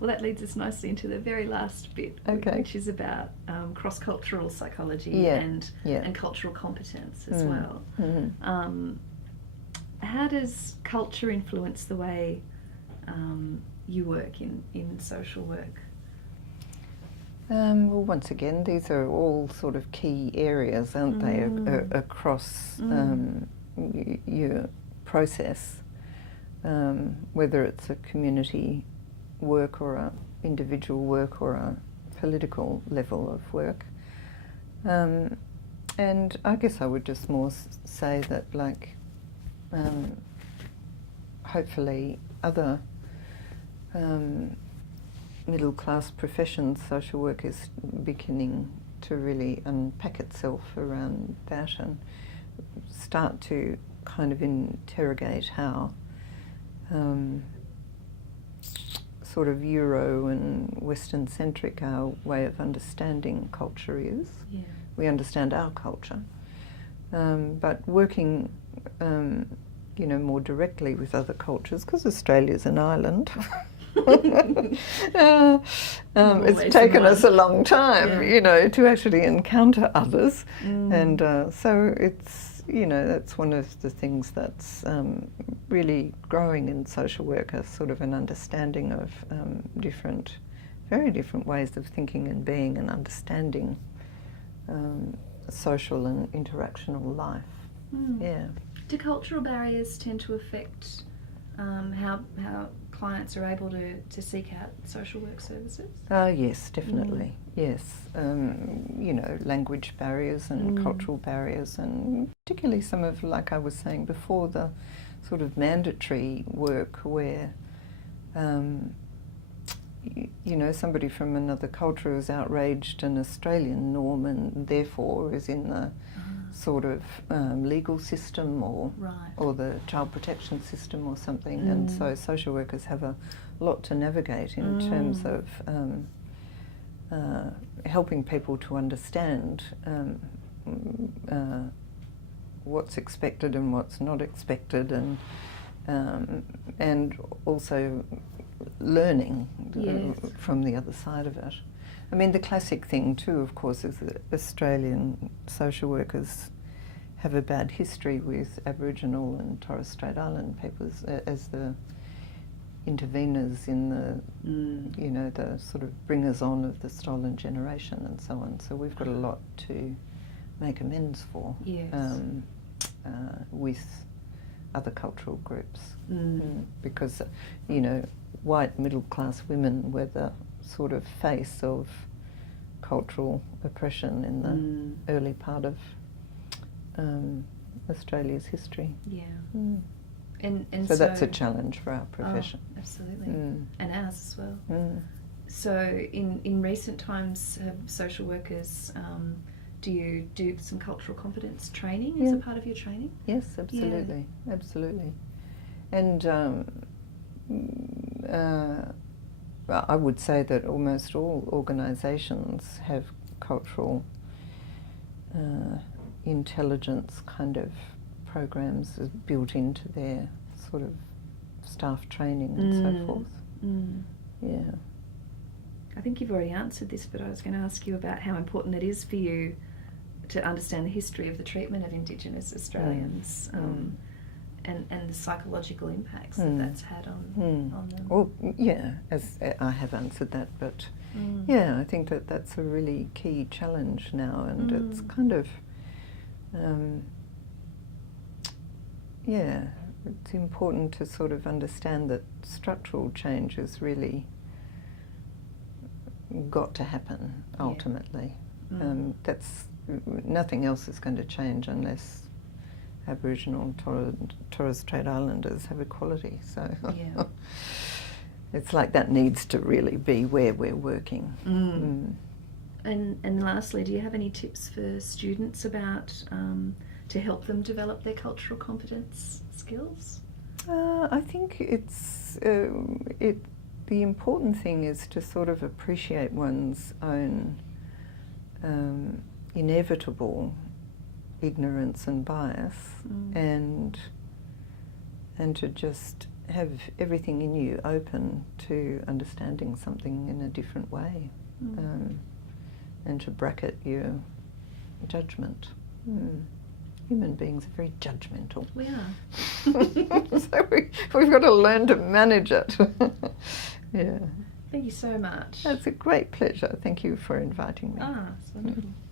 Well, that leads us nicely into the very last bit, which is about cross-cultural psychology and cultural competence as well. How does culture influence the way you work in social work? Well, once again, these are all sort of key areas, aren't they, across your process, whether it's a community work or a individual work or a political level of work. And I guess I would just more say that, like, hopefully other middle-class professions, social work is beginning to really unpack itself around that and start to kind of interrogate how sort of Euro and Western-centric our way of understanding culture is. Yeah. We understand our culture, but working you know, more directly with other cultures, because Australia's an island. It's taken us a long time, you know, to actually encounter others, and so it's, you know, that's one of the things that's really growing in social work, as sort of an understanding of very different ways of thinking and being and understanding social and interactional life. Yeah. Do cultural barriers tend to affect how clients are able to seek out social work services? Yes, definitely. Yes, you know, language barriers and cultural barriers, and particularly some of, like I was saying before, the sort of mandatory work where you know, somebody from another culture is outraged an Australian norm and therefore is in the sort of legal system or the child protection system or something, and so social workers have a lot to navigate in terms of helping people to understand what's expected and what's not expected, and also learning from the other side of it. I mean, the classic thing too, of course, is that Australian social workers have a bad history with Aboriginal and Torres Strait Island people as the interveners in the, you know, the sort of bringers on of the stolen generation and so on. So we've got a lot to make amends for with other cultural groups, because, you know, white middle-class women were the sort of face of cultural oppression in the early part of Australia's history. Yeah. And so that's a challenge for our profession. Oh, absolutely. And ours as well. So in recent times, have social workers, do you do some cultural competence training as a part of your training? Yes, absolutely. Absolutely. And I would say that almost all organisations have cultural intelligence kind of programs built into their sort of staff training and so forth. Yeah. I think you've already answered this, but I was going to ask you about how important it is for you to understand the history of the treatment of Indigenous Australians and the psychological impacts that that's had on them. Well, yeah, as I have answered that, but yeah, I think that that's a really key challenge now, and it's kind of, yeah, it's important to sort of understand that structural change has really got to happen ultimately. That's nothing else is going to change unless Aboriginal and Torres Strait Islanders have equality. So it's like that needs to really be where we're working. And lastly, do you have any tips for students about to help them develop their cultural competence skills? I think it's the important thing is to sort of appreciate one's own inevitable ignorance and bias, and to just have everything in you open to understanding something in a different way, and to bracket your judgment. Human beings are very judgmental. We are. So we've got to learn to manage it. Yeah. Thank you so much. That's a great pleasure. Thank you for inviting me. It's wonderful.